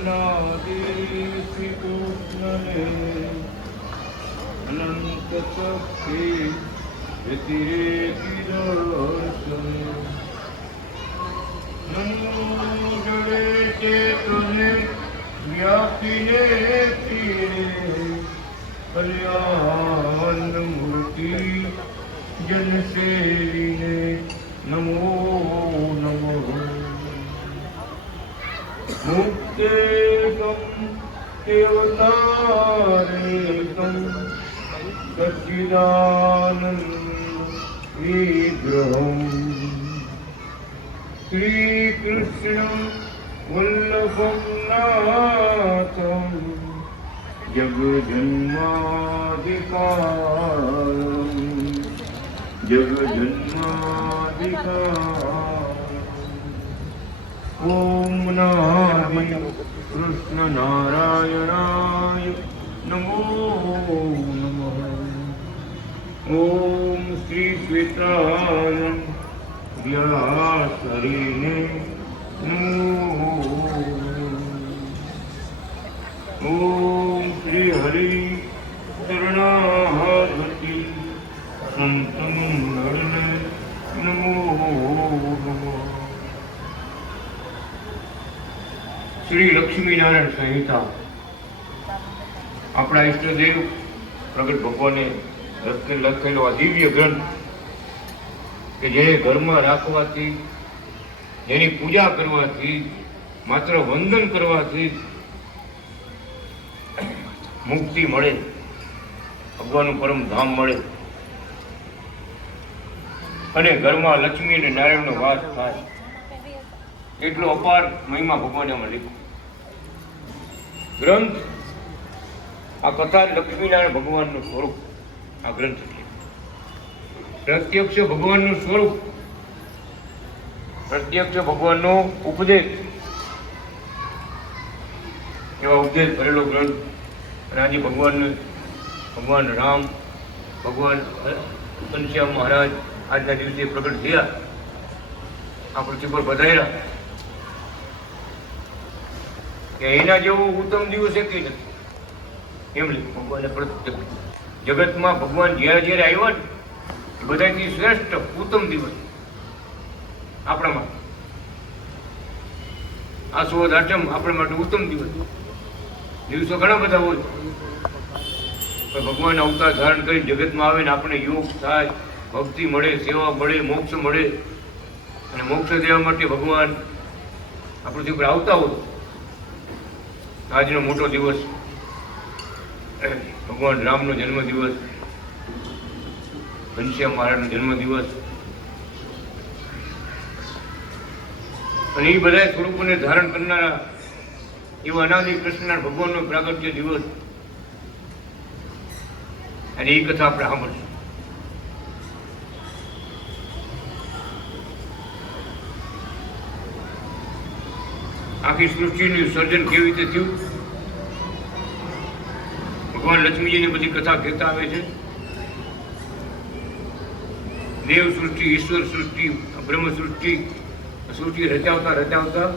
श्री कृष्ण ने अनंत शक्ति व्यतिरेकी दर्शन नमोदरे चेतने व्यापिने तीरे कल्याण मूर्ति जन सेविने नमो नमः मुक्तेकं देवतारेकं सच्चिदानन्द विग्रहम् श्रीकृष्णं वल्लभं नाथं जगजन्मादिकारं ओम नारायण कृष्ण नारायणाय नमो नमः। ओम श्री श्वेताय व्यासरिणे नमो। ओम श्री हरि शरणागति संतं नमो नमः। श्री लक्ष्मीनारायण संहिता अपना इष्टदेव प्रगट भगवाने लखेलो आ दिव्य ग्रंथ के जेने घर में राखवाथी जेनी पूजा करवाथी मात्र वंदन करवाथी मुक्ति मळे, भगवानનું परम धाम मळे અને ઘરમાં લક્ષ્મી અને નારાયણનો વાસ થાય એટલો અપાર મહિમા ભગવાને આમાં લીધો ગ્રંથ। આ કથા લક્ષ્મીનારાયણ ભગવાનનું સ્વરૂપ આ ગ્રંથ છે। પ્રત્યક્ષ ભગવાનનું સ્વરૂપ, પ્રત્યક્ષ ભગવાનનો ઉપદેશ, એવા ઉપદેશ ભરેલો ગ્રંથ। અને આજે ભગવાન રામ, ભગવાન ઘનશ્યામ મહારાજ આજના દિવસે પ્રગટ થયા, આ પૃથ્વી પર પધાર્યા કે એના જેવો ઉત્તમ દિવસ એક નથી એમ લીધું ભગવાને પ્રત્યક્ષ જગતમાં ભગવાન જ્યારે જ્યારે આવ્યા ને એ બધાથી શ્રેષ્ઠ ઉત્તમ દિવસ આપણા માટે। આ સુદ આઠમ આપણા માટે ઉત્તમ દિવસ। દિવસો ઘણા બધા હોય પણ ભગવાન અવતાર ધારણ કરી જગતમાં આવે ને આપણે યોગ થાય, ભક્તિ મળે, સેવા મળે, મોક્ષ મળે અને મોક્ષ દેવા માટે ભગવાન આ પૃથ્વી પર આવતા હોય। આજનો મોટો દિવસ ભગવાન રામનો જન્મ દિવસ, ઘનશ્યામ મહારાજનો જન્મ દિવસ અને એ બધા સ્વરૂપોને ધારણ કરનારા એવા અનાદિ કૃષ્ણ ભગવાનનો પ્રાગટ્ય દિવસ અને એ કથા આપણે સાંભળશું। આખી સૃષ્ટિનું સર્જન કેવી રીતે થયું, ભગવાન લક્ષ્મીજીની બધી કથા કહેતા આવે છે। દેવ સૃષ્ટિ, ઈશ્વર સૃષ્ટિ, બ્રહ્મ સૃષ્ટિ, સૃષ્ટિ રચાવતા રચાવતા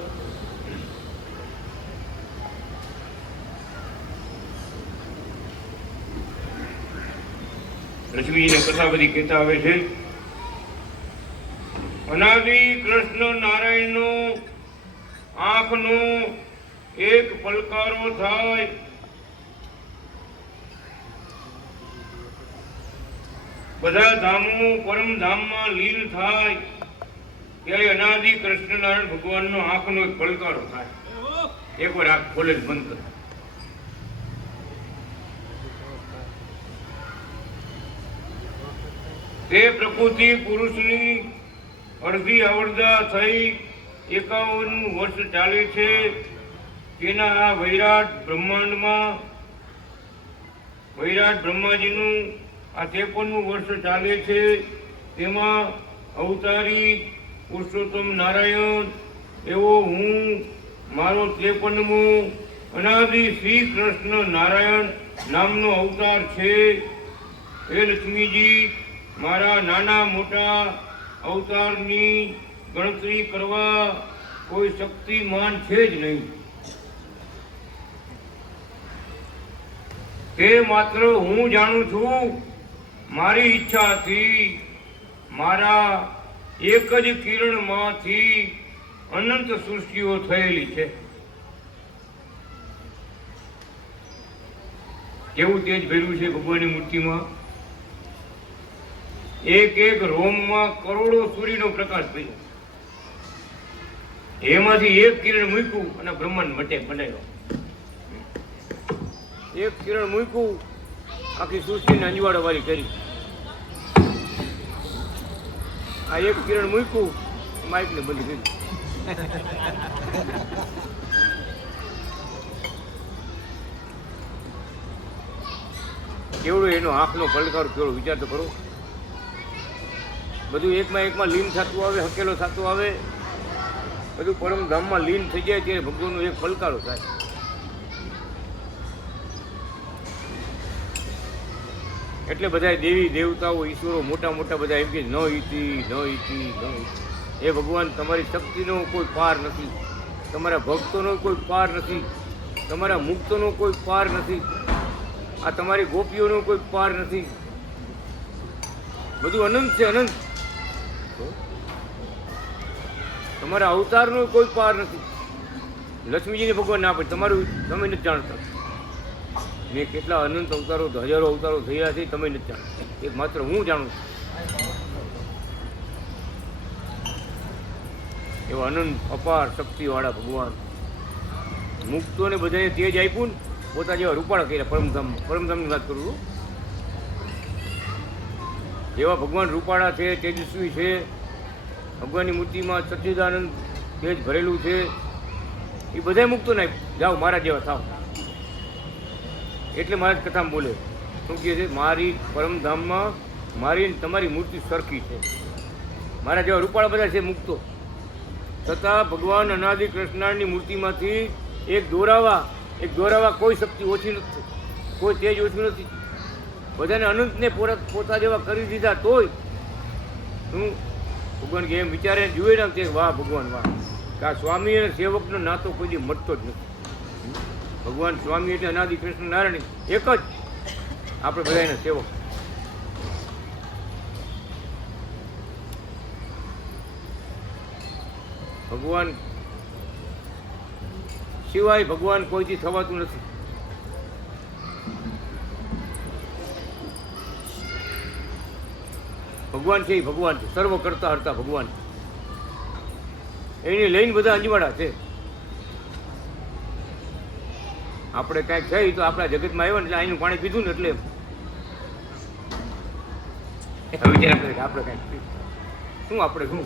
લક્ષ્મીજીની કથા બધી કહેતા આવે છે। અનાદિ કૃષ્ણ નારાયણનો આંખનો એક પલકારો થાય, બધા ધામો પરમ ધામમાં લીન થાય ત્યારે અનાદિ કૃષ્ણ નારાયણ ભગવાનનો આંખનો એક પલકારો થાય। એકવાર આંખ ખોલે બંધ કરે તે પ્રકૃતિ પુરુષની અડધી અવરદા થઈ 51 વર્ષ ચાલે છે। તેના આ વૈરાટ બ્રહ્માંડમાં વૈરાટ બ્રહ્માજીનું આ 53 વર્ષ ચાલે છે। તેમાં અવતારી પુરુષોત્તમ નારાયણ એવો હું મારો 53મો અનાદિ શ્રી કૃષ્ણ નારાયણ નામનો અવતાર છે। હે લક્ષ્મીજી, મારા નાના મોટા અવતારની ગણતરી કરવા કોઈ શક્તિમાન છે જ નહીં। તે માત્ર હું જાણું છું. મારી ઈચ્છાથી મારા એક જ કિરણમાંથી અનંત સૃષ્ટિઓ થયેલી છે. કેવું તેજ ભર્યું છે ભગવાનની મૂર્તિમાં. એક એક રોમમાં કરોડો સૂર્યનો પ્રકાશ ભર્યો. એમાંથી એક કિરણ મૂક્યું અને બ્રહ્માંડ મટે બનાવ્યો. એક કિરણ મૂક્યું, આખી સૃષ્ટિને અંજવાળાવાળી કરી. આ એક કિરણ મૂક્યું, માઇકને બંધ કરી. કેવડો એનો આંખનો પડકાર, કેવડો વિચાર તો કરો. બધું એકમાં લીન થતું આવે, હકેલો થતો આવે, બધું પરમધામમાં લીન થઈ જાય ત્યારે ભગવાનનો એક પલકારો થાય. એટલે બધા દેવી દેવતાઓ ઈશ્વરો મોટા મોટા બધા એમ કે ન ઈતી. એ ભગવાન, તમારી શક્તિનો કોઈ પાર નથી, તમારા ભક્તોનો કોઈ પાર નથી, તમારા મુક્તોનો કોઈ પાર નથી, આ તમારી ગોપીઓનો કોઈ પાર નથી. બધું અનંત છે, અનંત. તમારા અવતારનો કોઈ પાર નથી. લક્ષ્મીજીને ભગવાન ના પડે, તમારું તમે નથી જાણતા. મેં કેટલા અનંત અવતારો, હજારો અવતારો થયા છે, તમે નથી જાણતા. એક માત્ર હું જાણું છું. એવા અનંત અપાર શક્તિવાળા ભગવાન, મુક્તોને બધાને તેજ આપ્યું ને, પોતા જેવા રૂપાળા કર્યા. પરમધામની વાત કરું છું. જેવા ભગવાન રૂપાળા છે, તેજસ્વી છે, ભગવાનની મૂર્તિમાં સચ્ચિદાનંદ તેજ ભરેલું છે, એ બધા મુક્તો નહીં. જાઓ મારા જેવા થાવ. એટલે મારા જ કથામાં બોલે, શું કહે છે? મારી પરમધામમાં મારી તમારી મૂર્તિ સરખી છે. મારા જેવા રૂપાળા બધા છે મુક્તો, છતાં ભગવાન અનાદિ કૃષ્ણની મૂર્તિમાંથી એક દોરાવા કોઈ શક્તિ ઓછી નથી, કોઈ તેજ ઓછું નથી. બધાને અનંતને પોતા જેવા કરી દીધા. તોય હું ભગવાન કે એમ વિચારે જુએ ને તે વાહ ભગવાન વાહ, કે આ સ્વામી અને સેવકનો નાતો કોઈ દી મટતો જ નથી. ભગવાન સ્વામી એટલે અનાદિ કૃષ્ણ નારાયણ એક જ, આપણે બધા એના સેવક. ભગવાન સિવાય ભગવાન કોઈથી થવાતું નથી. ભગવાન છે એ ભગવાન છે, સર્વ કરતા હરતા ભગવાન. એને લઈને બધા અંજવાળા છે. આપણે કાંઈક થઈ તો આપણા જગતમાં આવ્યો ને એટલે અહીંનું પાણી પીધું ને એટલે વિચાર કરે કે આપણે કાંઈક શું, આપણે શું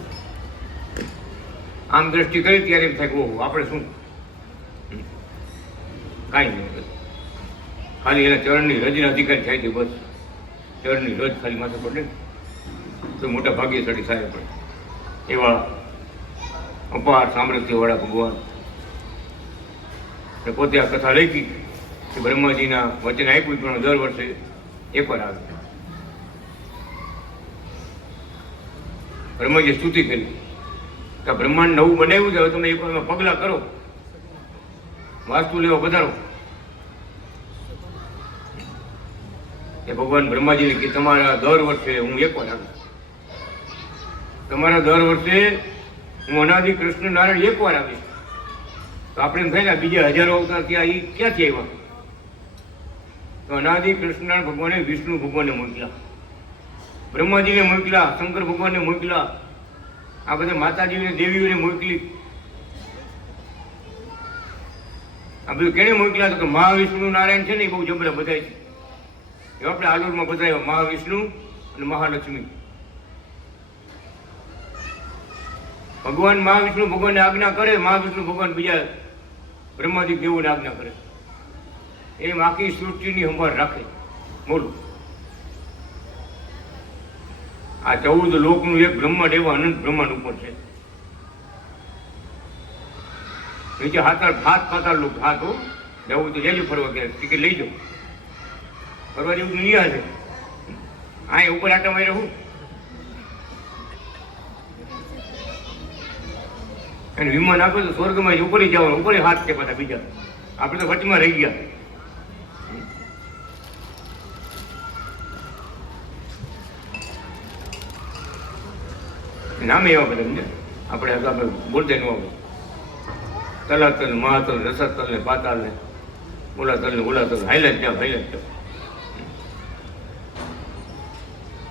આમ દ્રષ્ટિ કરી ત્યારે એમ થાય ઓહો આપણે શું, કાંઈ નહીં. ખાલી એના ચરણની રજના અધિકારી થાય છે બસ. ચરણની રજ ખાલી માથે પડે તો મોટા ભાગ્યશાળી થાય પડે. એવા અપાર સામર્થ્યવાળા ભગવાન પોતે આ કથા લખી કે બ્રહ્માજીના વચન આપ્યું, પણ દર વર્ષે એકવાર આવે. બ્રહ્માજીએ સ્તુતિ કરી કે બ્રહ્માંડ નવું બનાવ્યું છે, હવે તમે એકવાર પગલાં કરો, વાસ્તુ લેવા વધારો. એ ભગવાન બ્રહ્માજીને કે તમારા દર વર્ષે હું એકવાર આવીશ. તમારા દર વર્ષે હું અનાદિ કૃષ્ણ નારાયણ એકવાર આવીશ. તો આપણે એમ થાય ને બીજા હજારો અવતાર ત્યાં એ ક્યાંથી આવ્યા? તો અનાદિ કૃષ્ણ ભગવાને વિષ્ણુ ભગવાનને મોકલ્યા, બ્રહ્માજીને મોકલ્યા, શંકર ભગવાનને મોકલ્યા, આ બધા માતાજીને દેવીઓને મોકલી. આ બધું કેને મોકલ્યા? તો કે મહાવિષ્ણુ નારાયણ છે ને એ બહુ જબરા બધા છે. એ આપણે આલુરમાં બધા મહાવિષ્ણુ અને મહાલક્ષ્મી. ભગવાન મહાવિષ્ણુ ભગવાનને આજ્ઞા કરે, મહાવિષ્ણુ ભગવાન બીજા બ્રહ્માજી દેવોને આજ્ઞા કરે. એમ આખી સૃષ્ટિની સંભાળ રાખે. બોલો, આ 14 લોકનું એક બ્રહ્માંડ એવા અનંત બ્રહ્માંડ ઉપર છે. નીચે હાથ પાતાળ લોક હાથ હો જવું તો લેજો ફરવા ગયા, ટિકિટ લઈ જાઓ. ફરવા જેવું દુનિયા છે. આ ઉપર આટા મારી રહું અને વિમાન આપે તો સ્વર્ગમાં ઉપર જવાનું, ઉપર હાથ છે બધા બીજા. આપણે તો વચમાં રહી ગયા. નામે એવા બધા સમજે આપણે બોલતા ન આવે તલાતલ મહાતલ રસતલ ને પાતાલ ને ઓલાતલ ને ઓલાતલ હાઈલાઈટ જાવ હાઈલાઈટ જાવ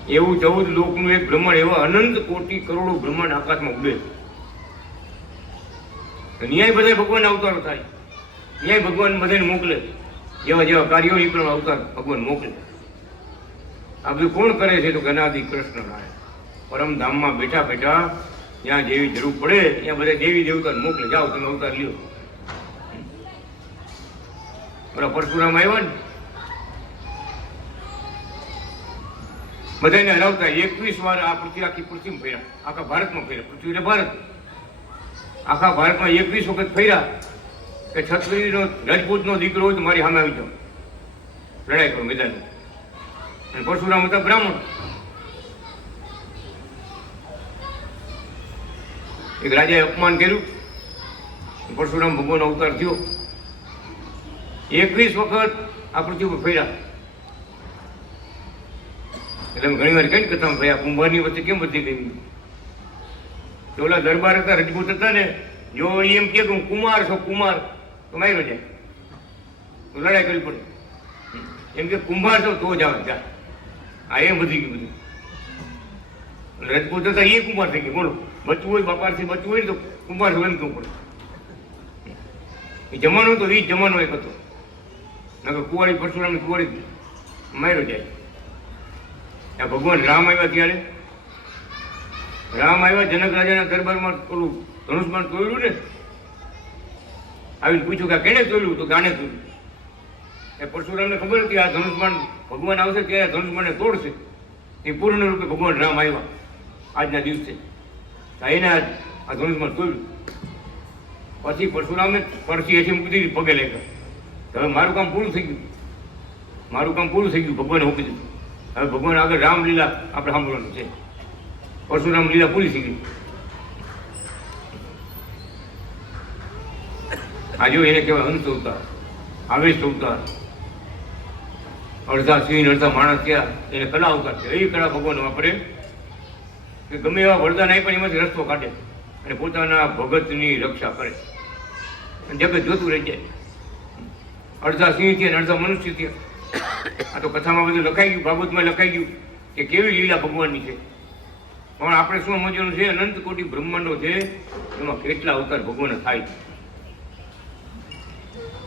એવું 14 લોકનું એક બ્રહ્માંડ એવા અનંત કોટી કરોડો બ્રહ્માંડ આકાશમાં ઉડે છે ન્યાય બધા ભગવાન અવતારો થાય ન્યાય ભગવાન બધાને મોકલે જેવા જેવા કાર્યો એ પણ અવતાર ભગવાન મોકલે આ બધું કોણ કરે છે તો અનાદિ કૃષ્ણ નારાયણ પરમધામમાં બેઠા બેઠા જ્યાં જેવી જરૂર પડે ત્યાં બધા દેવી દેવતા મોકલે જાઓ તમે અવતાર લ્યો બરાબર પરશુરામ આવ્યા ને બધાને હરાવતા 21 વાર આ પૃથ્વી આખી પૃથ્વીમાં ફર્યા આખા ભારતમાં ફર્યા પૃથ્વી એટલે ભારત આખા ભારતમાં 21 વખત ફર્યા કે ક્ષત્રિયનો રાજપૂતનો દીકરો હોય તો મારી સામે આવી જાઓ લડાઈ કરો મેદાનમાં અને પરશુરામ હતા બ્રાહ્મણ એક રાજાએ અપમાન કર્યું પરશુરામ ભગવાન અવતાર થયો 21 વખત આ પૃથ્વી પર ફર્યા એટલે ઘણી વાર કઈ કથામાં ભાઈ કુંભારની વચ્ચે કેમ બધી ગઈ ઓલા દરબાર હતા રજપૂત હતા ને જો એમ કે હું કુમાર છો કુમાર તો માર્યો જાય તો લડાઈ કરવી પડે એમ કે કુંભાર છો તો જ આવે જા આ એમ બધી ગઈ બધી રજપૂત હતા એ કુમાર થઈ ગયા બોલો બચવું હોય બાપાથી બચવું હોય ને તો કુમાર એમ કેવું પડે એ જમાનો તો એ જમાનો એક હતો નકર કુંવારી પરશુરામની કુંવારી માર્યો જાય આ ભગવાન રામ આવ્યા ત્યારે રામ આવ્યા જનક રાજાના દરબારમાં પેલું ધનુષબાણ તોડ્યું ને આવીને પૂછ્યું કે કેને તોડ્યું તો ગાને તોડ્યું એ પરશુરામને ખબર હતી આ ધનુષબાણ ભગવાન આવશે ત્યારે ધનુષબાણને તોડશે એ પૂર્ણ રૂપે ભગવાન રામ આવ્યા આજના દિવસે એને આ ધનુષબાણ તોડ્યું પછી પરશુરામને પરથી એથી મૂકી દીધી પગે લેખા હવે મારું કામ પૂરું થઈ ગયું ભગવાને મૂકી દીધું હવે ભગવાન આગળ રામલીલા આપણે સાંભળવાનું છે પરશુરામ લીલા પૂરી થઈ ગઈ આ જો એને કહેવાય અંત અવતાર આવેશ અવતાર અડધા સિંહ અડધા માણસ થયા એને કલા અવતાર છે એ કલા ભગવાન વાપરે કે ગમે એવા વરદાન આપ્યા પણ એમાંથી રસ્તો કાઢે અને પોતાના ભગતની રક્ષા કરે અને જગત જોતું રહી જાય અડધા સિંહ થયા અને અડધા મનુષ્ય થયા આ તો કથામાં બધું લખાઈ ગયું ભાગવતમાં લખાઈ ગયું કે કેવી લીલા ભગવાનની છે પણ આપણે શું સમજવાનું છે અનંત કોટી બ્રહ્માંડો છે એમાં કેટલા અવતાર ભગવાન થાય છે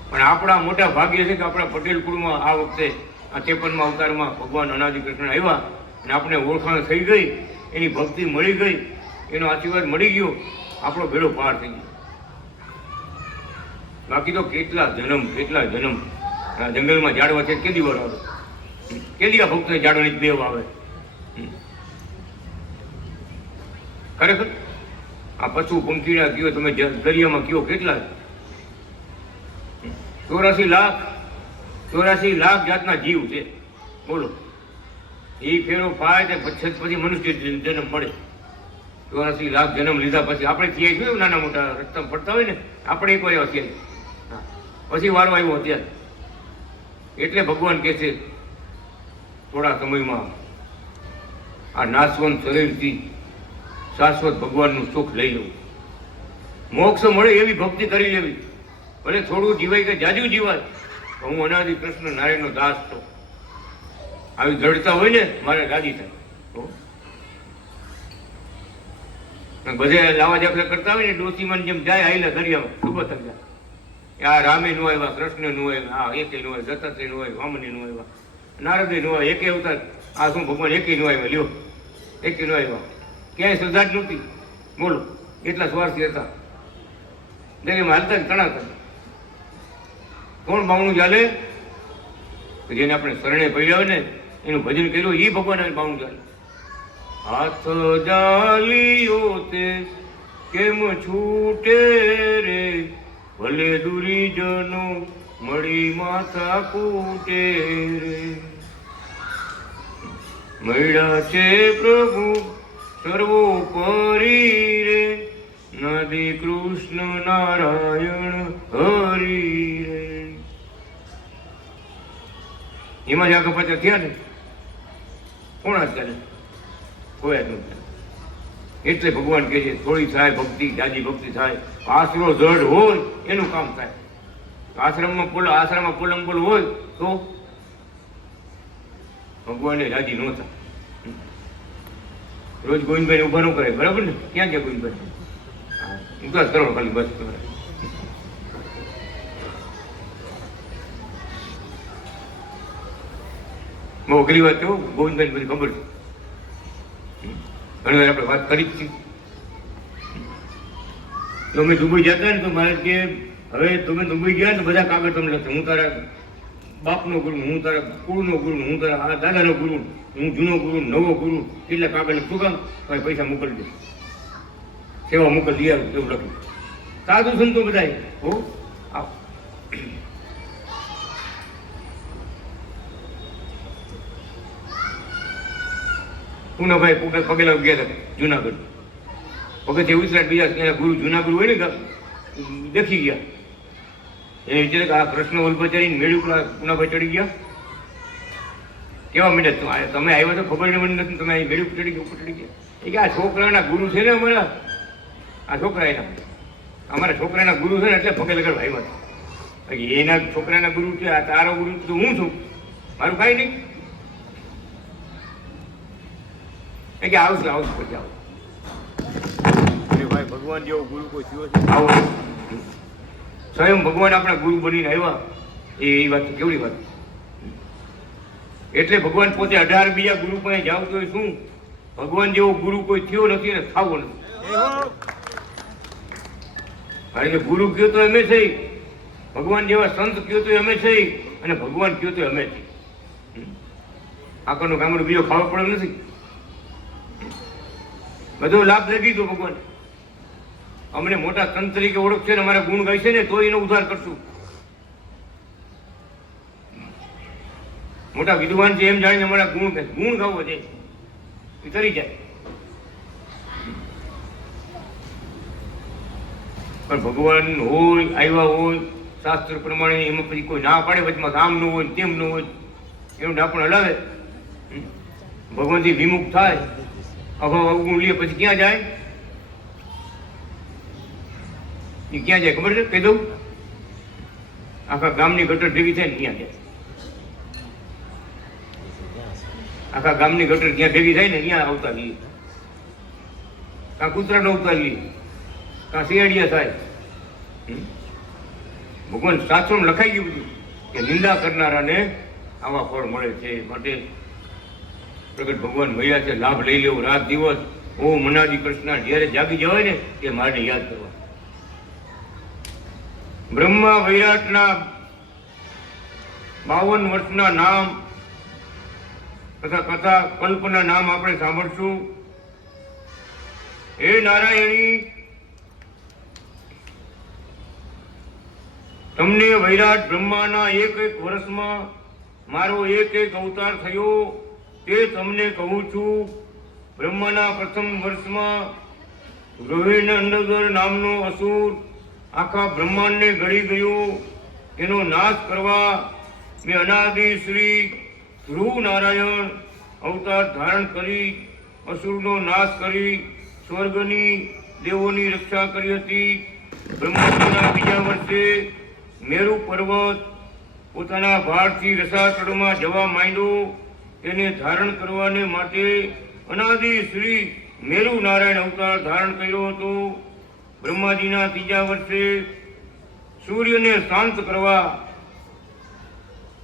પણ આપણા મોટા ભાગ્ય છે કે આપણા પટેલ કુળમાં આ વખતે આ 53મા અવતારમાં ભગવાન અનાદિ કૃષ્ણ આવ્યા અને આપણે ઓળખાણ થઈ ગઈ એની ભક્તિ મળી ગઈ એનો આશીર્વાદ મળી ગયો આપણો ભેડો પાર થઈ ગયો બાકી તો કેટલા જન્મ જંગલમાં ઝાડવા છે કેદી વાર આવે કેદી આ ભક્તને ઝાડવાની દેવ આવે ખરેખર આ પશુ પંખીના કયો તમે દરિયામાં કયો કેટલા 84 લાખ જાતના જીવ છે બોલો એ ફેરો ફાય પછી મનુષ્ય જન્મ મળે 84 લાખ જન્મ લીધા પછી આપણે થઈએ છીએ નાના મોટા રસ્તા પડતા હોય ને આપણે એક વાર એવા થયા પછી વારો આવ્યો અત્યારે એટલે ભગવાન કહે છે થોડા સમયમાં આ નાશવંત શરીરથી શાશ્વત ભગવાનનું સુખ લઈ લેવું મોક્ષ મળે એવી ભક્તિ કરી લેવી ભલે થોડું જીવાય કે જાજુ જીવાય તો હું અનાદિ કૃષ્ણ નારાયણનો દાસ છું આવી દ્રઢતા હોય ને મારે રાજી થાય બધે લાવા જાખલા કરતા હોય ને ડોસીમાં જેમ જાય આઈલા દરિયામાં ડૂબો થઈ જાય આ રામે નો આવ્યા કૃષ્ણ નો આવ્યા આ એકે નો આવ્યા દત્તાત્રેય નો આવ્યા વામની નો આવ્યા નારદે નો આવ્યા એકે અવતાર આ શું ભગવાન એકે નો આવ્યા લ્યો એકે નો આવ્યા ક્યાંય શ્રદ્ધા જ નહોતી બોલો એટલા સ્વાર્થી હતા દરિયામાં હાલતા જ તણાતા કોણ બાવણું ચાલે જેને આપણે શરણે પડ્યા હોય ને એનું ભજન કર્યું એ ભગવાન બાવણું ચાલે હાથ જાલિયો તે કેમ છૂટે રે ભલે દુરીજનો મળી માથા કૂટે રે મળ્યા છે પ્રભુ સર્વોપરી રે નદી કૃષ્ણ નારાયણ હરી રે એમાં જ આગળ પાછા થયા ને કોણ જ ચાલે કોઈ જ નથી એટલે ભગવાન કહે છે થોડી થાય ભક્તિ, જાજી ભક્તિ થાય. આશરો જડ હોય એનું કામ થાય. આશ્રમમાં પોલમ બોલ હોય તો ભગવાનને રાજી ન થાય. રોજ ગોવિંદભાઈ ઉભા ન કરે, બરાબર ને? ક્યાં ગયા ગોવિંદભાઈ? ઉતાર કરો ખાલી, બસ. બહુ અઘરી વાત તો ગોવિંદભાઈ બધી ખબર છે, ઘણી વાર આપણે વાત કરી જ છીએ. તો અમે દુબઈ જતા ને તો મારે કે હવે તમે દુબઈ ગયા ને બધા કાગળ તમને લખે, હું તારા બાપનો ગુરુ, હું તારા કુળનો ગુરુ, હું તારા દાદાનો ગુરુ, હું જૂનો ગુરુ, નવો ગુરુ, એટલા કાગળ શું કામ? પૈસા મોકલી દે, સેવા મોકલી દે, એવું લખ્યું. સાધુ સંતો બધા હો. પૂનાભાઈ પગેલા ગયા હતા જુનાગઢ, પગથિયે ઉતર્યા, બીજા એના ગુરુ જૂના ગુરુ હોય ને દેખી ગયા. એ વિચારે કે આ કૃષ્ણ વલ્ભાચારી મેળ્યું, પૂનાભાઈ ચડી ગયા. કેવા મિનિટ તમે આવ્યા તો ખબર મને નથી, તમે અહીં મેળ્યું ચડી ગયા, ઉપર ચડી ગયા. એ કે આ છોકરાના ગુરુ છે ને અમારા, આ છોકરા એના અમારા છોકરાના ગુરુ છે ને એટલે પગે લગાડવા આવ્યા હતા. એના છોકરાના ગુરુ છે, આ તારો ગુરુ તો હું છું, મારું કાંઈ નહીં. કે આવશે પછી આવો. ભાઈ ભગવાન જેવો ગુરુ કોઈ થયો છે? આવો સ્વયં ભગવાન આપણા ગુરુ બનીને આવ્યા, એ વાત તો કેવડી વાત. એટલે ભગવાન પોતે 18 બીજા ગુરુ પાસે જાવ તો શું? ભગવાન જેવો ગુરુ કોઈ થયો નથી ને થાવો નથી. કારણ કે ગુરુ કયો તો અમે થઈ, ભગવાન જેવા સંત કયો તો અમે થઈ, અને ભગવાન કયો તો અમે થઈ. આકાનો ગામડો બીજો ખાવા પડે નથી, બધો લાભ લઈ દીધો ભગવાન. અમને મોટા સંત તરીકે ઓળખશે ને અમારા ગુણ ગાય છે ને તો એનો ઉદ્ધાર કરશું. મોટા વિદ્વાન છે એમ જાણીને અમારા ગુણ ગાવો છે, એ તરી જાય. પણ ભગવાન હોય, આવ્યા હોય શાસ્ત્ર પ્રમાણે, એમાં પછી કોઈ ના પાડે, વચમાં કામ ન હોય, તેમ ન હોય, એવું ના પણ હલાવે. ભગવાનથી વિમુખ થાય, અભાવ અવગુણ લે, પછી ક્યાં જાય? એ ક્યાં જાય ખબર છે? કહી દઉં, આખા ગામની ગટર ભેગી થાય ને ત્યાં જાય. આખા ગામની ગટર જ્યાં ભેગી થાય ને ત્યાં અવતાર લઈએ, કાં કૂતરાનો અવતાર લઈએ, કાં શિયાળિયા થાય. ભગવાન શાસ્ત્રોમાં લખાઈ ગયું બધું કે નિંદા કરનારાને આવા ફળ મળે છે. માટે પ્રગટ ભગવાન મળ્યા છે, લાભ લઈ લેવો રાત દિવસ. ઓ મનાજી કૃષ્ણ, જયારે જાગી જવાય ને તે મારે યાદ કરવા. બ્રહ્મા વૈરાટના 52 વર્ષના નામ તથા કથા કલ્પના નામ આપણે સાંભળશું. હે નારાયણી, તમને વૈરાટ બ્રહ્માના એક વર્ષમાં મારો એક અવતાર થયો તે તમને કહું છું. બ્રહ્માના પ્રથમ વર્ષમાં રોહિણ અંડોદર નામનો અસુર આખા બ્રહ્માંડને ગળી ગયો. એનો નાશ કરવા મેં અનાદિ શ્રી ધ્રુવ નારાયણ અવતાર ધારણ કરી અસુરનો નાશ કરી સ્વર્ગની દેવોની રક્ષા કરી હતી. બ્રહ્માજીના બીજા વર્ષે મેરુ પર્વત પોતાના ભારથી રસાતળમાં જવા માંડ્યો. તેને ધારણ કરવાને માટે અનાદિ શ્રી મેરુ નારાયણ અવતાર ધારણ કર્યો હતો. બ્રહ્માજીના ત્રીજા વર્ષે સૂર્યને શાંત કરવા,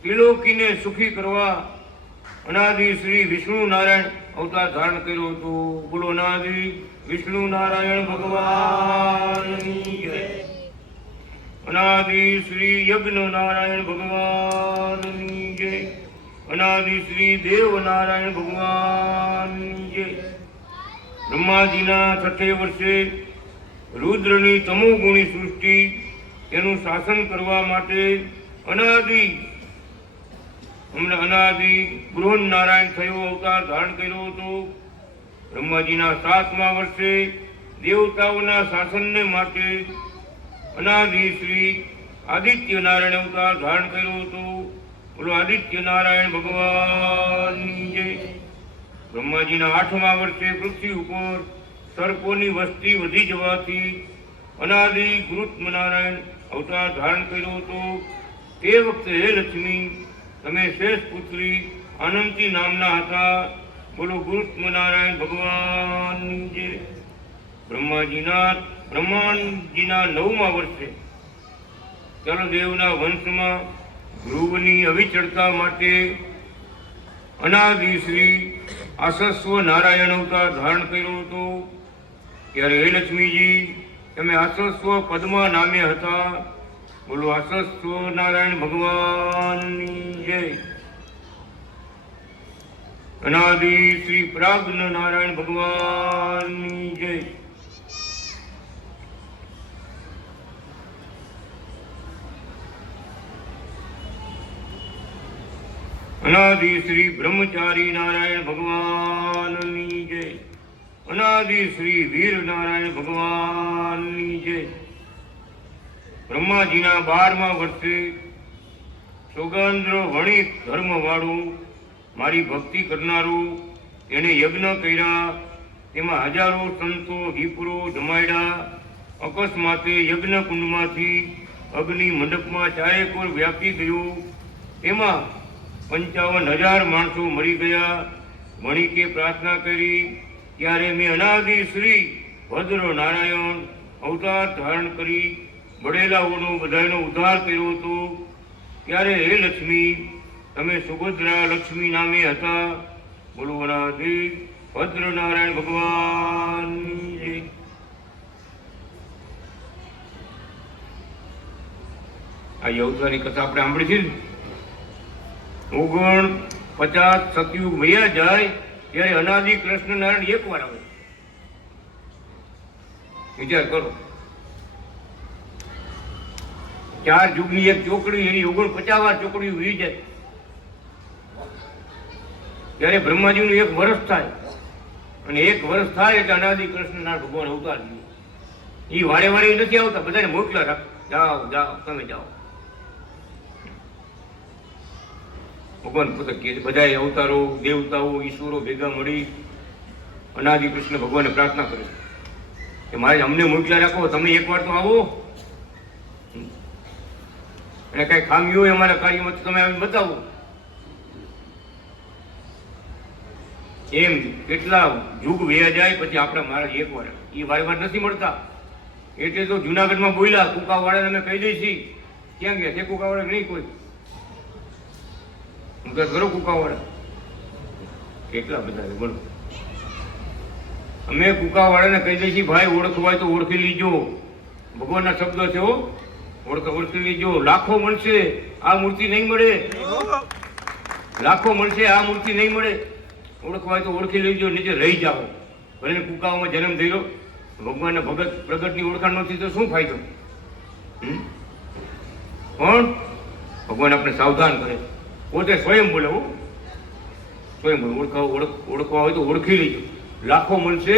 ત્રિલોકીને સુખી કરવા અનાદિ શ્રી વિષ્ણુ નારાયણ અવતાર ધારણ કર્યો હતો. બોલો અનાદિ વિષ્ણુ નારાયણ ભગવાનની જય. અનાદિ શ્રી યજ્ઞ નારાયણ ભગવાનની જય. અનાદિ શ્રી દેવ નારાયણ ભગવાનની જય. બ્રહ્માજીના 6 વર્ષે રુદ્રની તમોગુણી સૃષ્ટિ તેનું શાસન કરવા માટે અનાદિ બૃહન નારાયણ થયો અવતાર ધારણ કર્યો હતો. બ્રહ્માજીના 7મા વર્ષે દેવતાઓના શાસનને માટે અનાદિ શ્રી આદિત્ય નારાયણ અવતાર ધારણ કર્યો હતો. બોલો આદિત્ય નારાયણ ભગવાનની જય. બ્રહ્માજીના 8મા વર્ષે પૃથ્વી ઉપર સર્પોની વસ્તી વધી જવાથી અનાદિ ગુરુત્મ નારાયણ અવતાર ધારણ કર્યો હતો. તે વખતે હે લક્ષ્મી તમે શેષ પુત્રી અનંતી નામના હતા. બોલો ગુરુત્મ નારાયણ ભગવાનની જય. બ્રહ્માજીના 9મા વર્ષે ચલદેવના વંશમાં ધ્રુવની અવિચળતા માટે અનાદિ શ્રી આસસ્વ નારાયણ અવતાર ધારણ કર્યો હતો. ત્યારે હે લક્ષ્મીજી તમે આસસ્વ પદ્મા નામે હતા. બોલો આસસ્વ નારાયણ ભગવાનની જય. અનાદિ શ્રી પ્રાગ્ન નારાયણ ભગવાનની જય. અનાદિ શ્રી બ્રહ્મચારી નારાયણ ભગવાનની જય. અનાદિ શ્રી વીર નારાયણ ભગવાનની જય. બ્રહ્માજીના 12મા વર્ષે સુગંધ વણિક ધર્મવાળું મારી ભક્તિ કરનારું તેણે યજ્ઞ કર્યા. તેમાં હજારો સંતો વિપ્રો જમાડ્યા. અકસ્માતે યજ્ઞ કુંડમાંથી અગ્નિ મંડપમાં ચારેકોર વ્યાપી ગયું. તેમાં 55,000 માણસો મરી ગયા. વણિકે પ્રાર્થના કરી ત્યારે મેં અનાદિ શ્રી ભદ્ર નારાયણ અવતાર ધારણ કરી બળેલાઓનો બધાનો ઉદ્ધાર કર્યો હતો. ત્યારે હે લક્ષ્મી તમે સુભદ્રા લક્ષ્મી નામે હતા. બોલો અનાદિ ભદ્ર નારાયણ ભગવાનની જય. આ અવતારની કથા આપણે સાંભળી છે. 49 સતયુગ વયા જાય ત્યારે અનાદિ કૃષ્ણ નારાયણ એક વાર આવે. વિચાર કરો, 4 યુગની એક ચોકડી એની 49 વાર ચોકડી વી જાય. ત્યારે બ્રહ્માજીનું 1 વર્ષ થાય અને 1 વર્ષ થાય એટલે અનાદિ કૃષ્ણ નારાયણ ભગવાન અવતાર લે. એ વારે વારે નથી આવતા, બધાને મોકલા રાખ, જાઓ જાઓ તમે જાઓ. ભગવાન પોતે કહે બધા અવતારો દેવતાઓ ઈશ્વરો ભેગા મળી અનાદિ કૃષ્ણ ભગવાનને પ્રાર્થના કરે કે મારે અમને મોકલા રાખો, તમે એકવાર તો આવો અને કઈ ખામી હોય અમારા કાર્યમાં તમે આવીને બતાવો. એમ કેટલા યુગ વયા જાય પછી આપણે મારા એકવાર એ વારે વાર નથી મળતા. એટલે તો જુનાગઢમાં બોલ્યા કુકાવાળાને અમે કહી દઈશી. ક્યાં ગયા છે કુકાવાળા? નહીં કોઈ. કરો કુકાવાળા કેટલા બધા બોલો. અમે કુકાવાળાને કહી દઈશી ભાઈ ઓળખવાય તો ઓળખી લીજો. ભગવાનના શબ્દ છે હો, ઓળખી લીજો. લાખો મળશે આ મૂર્તિ નહીં મળે. લાખો મળશે આ મૂર્તિ નહીં મળે. ઓળખવાય તો ઓળખી લેજો, નીચે રહી જાઓ. ભલે કુકાઓમાં જન્મ થયેલો ભગવાનના ભગત પ્રગટની ઓળખાણ નથી તો શું ફાયદો? પણ ભગવાન આપણે સાવધાન કરે. પોતે સ્વયં બોલે હો, સ્વયં બોલે. ઓળખવા હોય તો ઓળખી લેજો. લાખો મળશે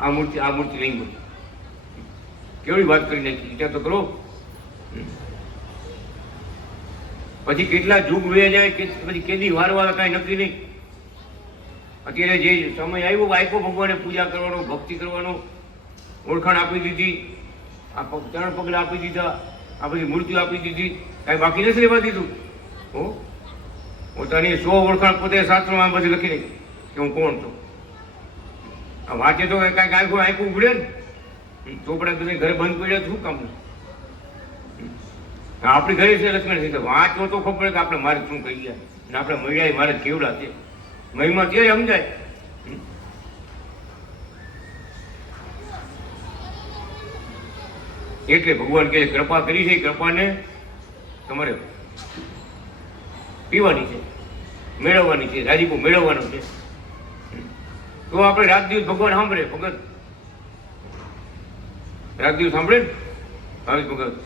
આ મૂર્તિ નહીં મળે. કેવડી વાત કરી નાખી, વિચાર તો કરો. પછી કેટલા યુગ વહી જાય પછી કેદી વારવા કાંઈ નક્કી નહીં. અત્યારે જે સમય આપ્યો ભગવાને પૂજા કરવાનો, ભક્તિ કરવાનો, ઓળખાણ આપી દીધી, આ ચરણ પગલા આપી દીધા, આ બધી મૂર્તિઓ આપી દીધી, કાંઈ બાકી નથી રહેવા દીધું. હો, પોતાની 100 ઓળખાણ પોતે શાસ્ત્રોમાં બધી લખી નાખી કે હું કોણ છું. આ વાંચે તો કાંઈક આંખું ઉઘડે ને. ચોપડા બધા ઘરે બંધ પડ્યા શું કામનું? આપણી ઘરે છે લક્ષ્મણ વાંચવો તો ખબર કે આપણે મારે શું કહી ગયા ને આપણે મળ્યા મારે કેવડા છે મહિમા ત્યારે સમજાય. એટલે ભગવાન કે કૃપા કરી છે, કૃપાને તમારે પીવાની છે, મેળવવાની છે, રાજીપો મેળવવાનો છે. તો આપણે રાત દિવસ ભગવાન સાંભળે. ભગત રાત દિવસ સાંભળે ને ભાવિક ભગત.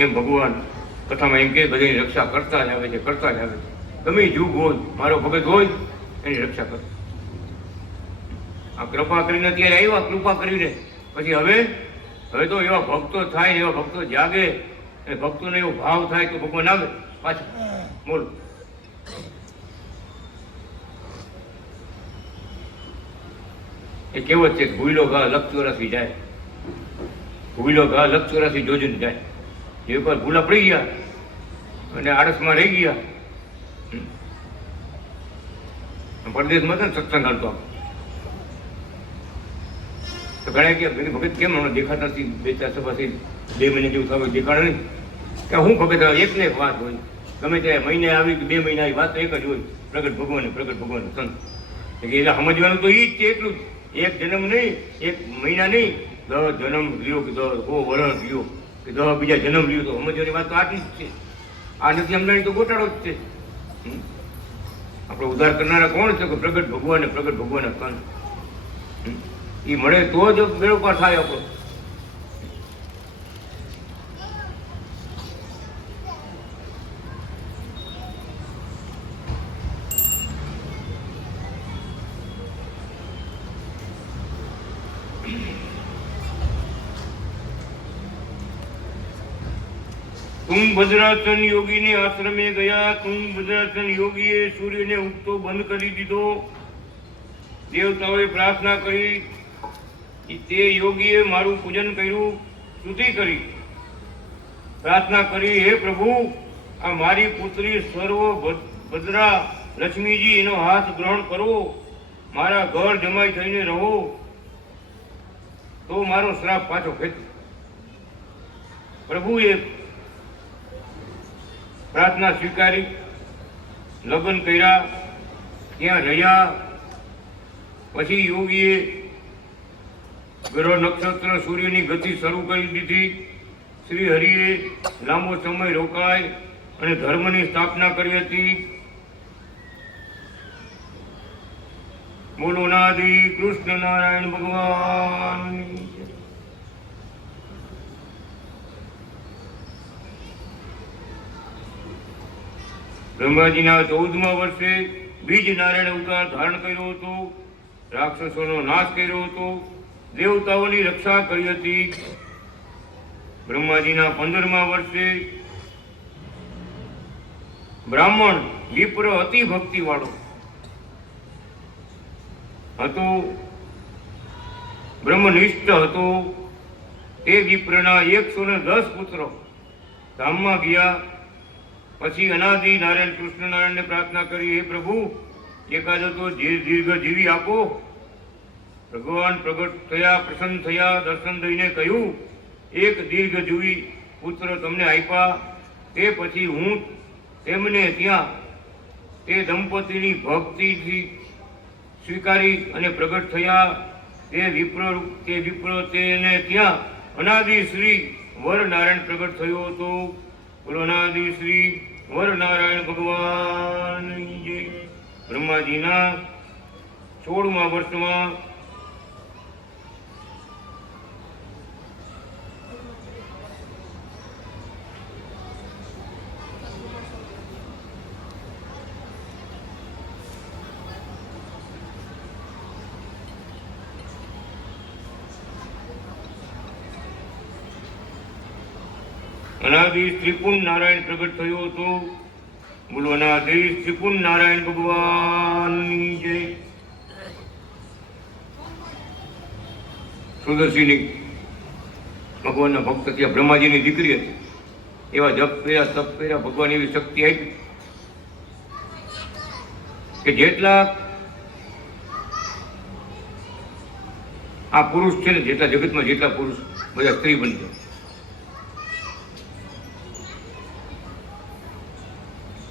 એમ ભગવાન કથામાં એમ કે બધાની રક્ષા કરતા જ આવે છે, કરતા જ આવે છે. ગમે યુગ હોય મારો ભગત હોય એની રક્ષા કરે. આ કૃપા કરીને અત્યારે આવ્યા, કૃપા કરીને પછી હવે તો એવા ભક્તો થાય, એવા ભક્તો જાગે, ભક્તોને એવો ભાવ થાય તો ભગવાન આવે પાછા. બોલો. એ કહેવત છે કે ભૂલો ઘા લખ 84 જાય, ભૂલો ઘા લખ 84 જોજન જાય. એક વાર ભૂલા પડી ગયા અને આળસમાં રહી ગયા. પરદેશમાં હતા ને સત્સંગ હાલતો તો ઘણા કે ભગત કેમ હમણાં દેખાતા નથી, 2-4 સભાથી 2 મહિને જેવું થયું દેખાડે નહીં કે હું ભગત એક ને એક વાત હોય, ગમે ત્યારે મહિને આવી કે 2 મહિના આવી વાત તો એક જ હોય, પ્રગટ ભગવાન સંત. એટલે સમજવાનું તો એ જ છે, એટલું જ. એક જન્મ નહીં, એક મહિના નહીં, 10 જન્મ લ્યો કે 10 વર્ષ લ્યો કે 10 બીજા જન્મ લ્યો, તો સમજવાની વાત તો આટલી જ છે. આ નથી સમજાણી તો ગોટાળો જ છે. આપણે ઉદ્ધાર કરનારા કોણ છે? કે પ્રગટ ભગવાન સંત. એ મળે તો જ બેડો પાર થાય આપણો. તુંગભદ્રાસન યોગીને આશ્રમે ગયા. તુંગભદ્રાસન યોગીએ સૂર્યને ઉગતો બંધ કરી દીધો. દેવતાઓએ પ્રાર્થના કરી. તે યોગીએ મારું પૂજન કર્યું, સ્તુતિ કરી, પ્રાર્થના કરી, હે પ્રભુ, આ મારી પુત્રી સર્વ ભદ્રા લક્ષ્મીજી, એનો હાથ ગ્રહણ કરો, મારા ઘર જમાઈ થઈને રહો, તો મારો શ્રાપ પાછો ખેંચો. પ્રભુએ પ્રાર્થના સ્વીકારી, લગ્ન કર્યા, ત્યાં રહ્યા. પછી યોગીએ ગ્રહ નક્ષત્ર સૂર્યની ગતિ શરૂ કરી દીધી. શ્રી હરિએ લાંબો સમય રોકાય અને ધર્મની સ્થાપના કરી હતી. બોલો નાદિ કૃષ્ણ નારાયણ ભગવાન. બ્રહ્માજીના 14મા વર્ષે બીજ નારાયણ અવતાર ધારણ કર્યો હતો. રાક્ષસોનો નાશ કર્યો હતો, દેવતાઓની રક્ષા કરી હતી. બ્રહ્માજીના 15મા વર્ષે બ્રાહ્મણ વિપ્ર અતિ ભક્તિ વાળો હતો, બ્રહ્મનિષ્ઠ હતો. તે વિપ્રના 110 પુત્રો ધામમાં ગયા. પછી અનાદિ નારાયણ કૃષ્ણ નારાયણને પ્રાર્થના કરી, હે પ્રભુ, એકાદો તો દીર્ઘ જીવી આપો. ભગવાન પ્રગટ થયા, પ્રસન્ન થયા, દર્શન દઈને કહ્યું, એક દીર્ઘ જીવી પુત્ર તમને આપ્યા. તે પછી હું તેમને ત્યાં તે દંપતીની ભક્તિથી સ્વીકારી અને પ્રગટ થયા. તે વિપ્ર તેને ત્યાં અનાદિ શ્રી વર નારાયણ પ્રગટ થયો હતો. અનાદિ શ્રી વર નારાયણ ભગવાન. બ્રહ્માજીના 16મા વર્ષમાં અનાદિ ત્રિપુન નારાયણ પ્રગટ થયો હતો. બોલો અનાદિ ત્રિપુન નારાયણ ભગવાનની જય. સુદર્શિની ભગવાનના ભક્ત ત્યાં બ્રહ્માજીની દીકરી હતી. એવા જપ કર્યા, તપ કર્યા, ભગવાન એવી શક્તિ આપી કે જેટલા આ પુરુષ છે ને, જેટલા જગતમાં જેટલા પુરુષ બધા સ્ત્રી બની જાય.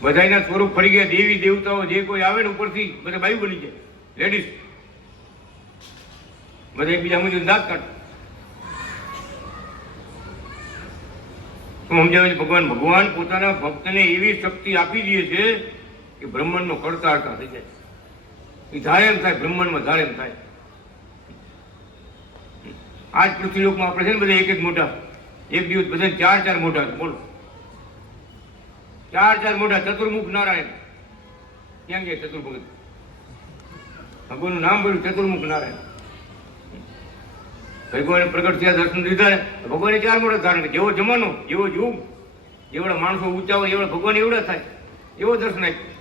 બધાના સ્વરૂપ ફરી ગયા. દેવી દેવતાઓ જે કોઈ આવે ને ઉપરથી બધા બાયુ બની જાય, લેડીઝ. બધા એકબીજા મુજબ દાંત કાઢે. શું સમજાવે છે? ભગવાન પોતાના ભક્તને એવી શક્તિ આપી દે છે કે બ્રહ્માંડનો કરતા હરતા થઈ જાય. એ ધારે એમ થાય, બ્રહ્માંડમાં ધારે એમ થાય. આજ પૃથ્વીલોકમાં આપણે છે ને બધા એક એક મોટા, એક દિવસ બધા 4 મોટા. બોલો 4 મોટા. ચતુર્મુખ નારાયણ ક્યાં ગયા? ચતુર્ભુજ ભગવાનનું નામ બોલ્યું, ચતુર્મુખ નારાયણ. ભગવાને પ્રગટ થયા, દર્શન દીધા ને ભગવાને 4 મોટા ધારણ. જેવો જમાનો, જેવો યુગ, જેવડા માણસો ઊંચા હોય એવડા ભગવાન એવડા થાય. એવો દર્શન આપ્યો.